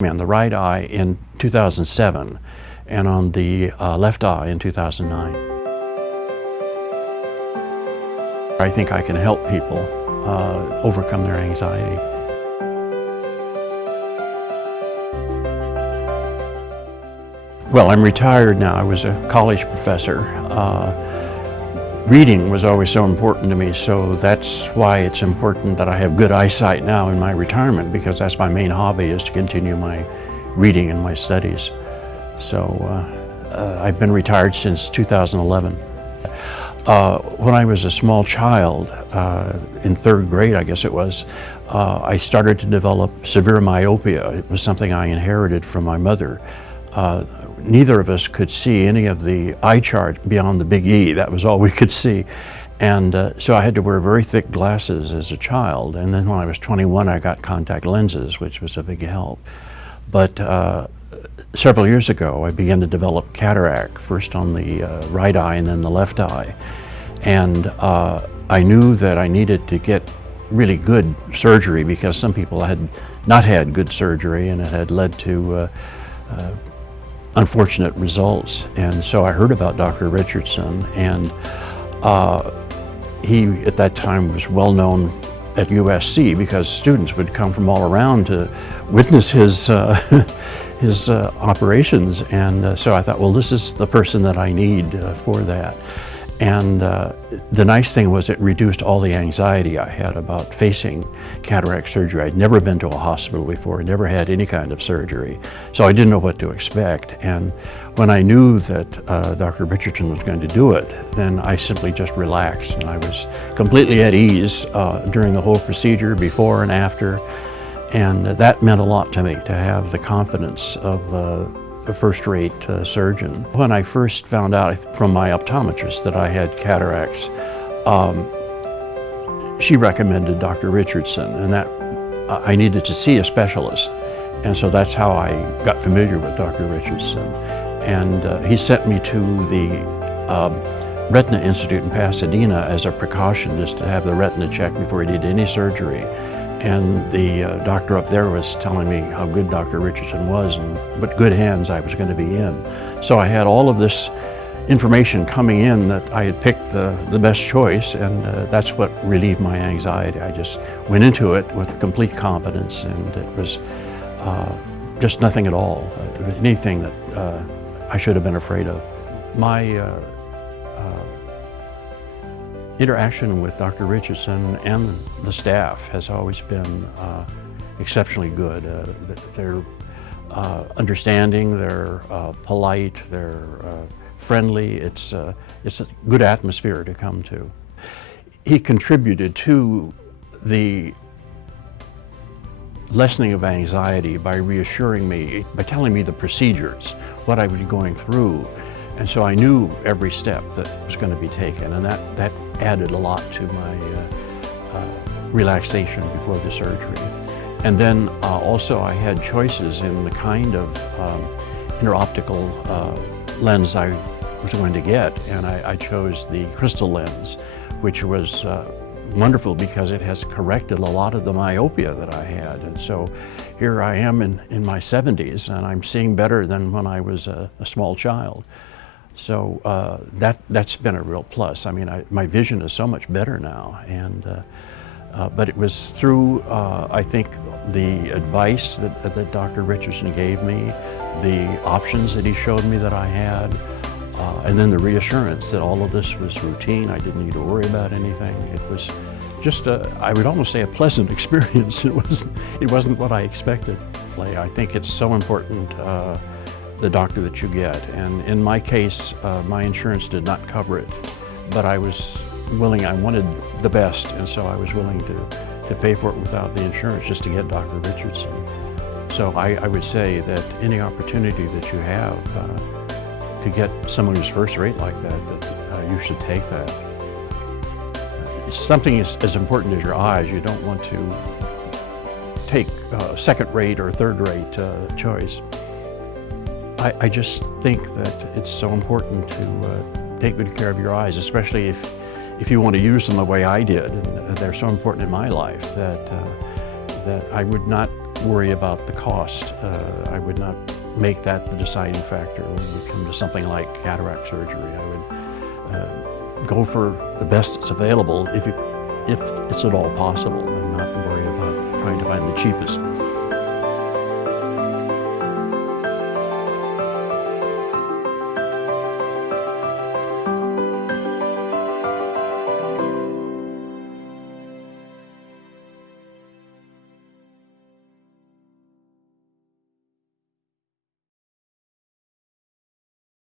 On the right eye in 2007 and on the left eye in 2009. I think I can help people overcome their anxiety. Well, I'm retired now. I was a college professor. Reading was always so important to me, so that's why it's important that I have good eyesight now in my retirement, because that's my main hobby, is to continue my reading and my studies. So I've been retired since 2011. When I was a small child, in third grade I guess it was, I started to develop severe myopia. It was something I inherited from my mother. Neither of us could see any of the eye chart beyond the big E. That was all we could see. And so I had to wear very thick glasses as a child. And then when I was 21, I got contact lenses, which was a big help. But several years ago, I began to develop cataract, first on the right eye and then the left eye. And I knew that I needed to get really good surgery, because some people had not had good surgery and it had led to unfortunate results. And so I heard about Dr. Richardson, and he at that time was well known at USC, because students would come from all around to witness his operations. And so I thought, well, this is the person that I need for that. And the nice thing was it reduced all the anxiety I had about facing cataract surgery. I'd never been to a hospital before, never had any kind of surgery, so I didn't know what to expect. And when I knew that Dr. Richardson was going to do it, then I simply just relaxed, and I was completely at ease during the whole procedure, before and after. And that meant a lot to me, to have the confidence of a first-rate surgeon. When I first found out from my optometrist that I had cataracts, she recommended Dr. Richardson, and that I needed to see a specialist. And so that's how I got familiar with Dr. Richardson. And he sent me to the Retina Institute in Pasadena as a precaution, just to have the retina checked before he did any surgery. And the doctor up there was telling me how good Dr. Richardson was and what good hands I was going to be in. So I had all of this information coming in that I had picked the best choice, and that's what relieved my anxiety. I just went into it with complete confidence, and it was just nothing at all, anything that I should have been afraid of. My interaction with Dr. Richardson and the staff has always been exceptionally good. They're understanding, they're polite, they're friendly. It's a good atmosphere to come to. He contributed to the lessening of anxiety by reassuring me, by telling me the procedures, what I would be going through. And so I knew every step that was going to be taken, and that added a lot to my relaxation before the surgery. And then also I had choices in the kind of interoptical lens I was going to get, and I chose the crystal lens, which was wonderful because it has corrected a lot of the myopia that I had. And so here I am in my 70s, and I'm seeing better than when I was a small child. So that's been a real plus. I mean, my vision is so much better now, and but it was through, I think, the advice that Dr. Richardson gave me, the options that he showed me that I had, and then the reassurance that all of this was routine. I didn't need to worry about anything. It was just I would almost say a pleasant experience. It wasn't what I expected. I think it's so important, the doctor that you get. And in my case, my insurance did not cover it, but I was willing, I wanted the best, and so I was willing to pay for it without the insurance just to get Dr. Richardson. So I would say that any opportunity that you have to get someone who's first rate like that you should take that. Something as important as your eyes, you don't want to take second rate or third rate choice. I just think that it's so important to take good care of your eyes, especially if you want to use them the way I did. And they're so important in my life that I would not worry about the cost. I would not make that the deciding factor when we come to something like cataract surgery. I would go for the best that's available if it's at all possible, and not worry about trying to find the cheapest.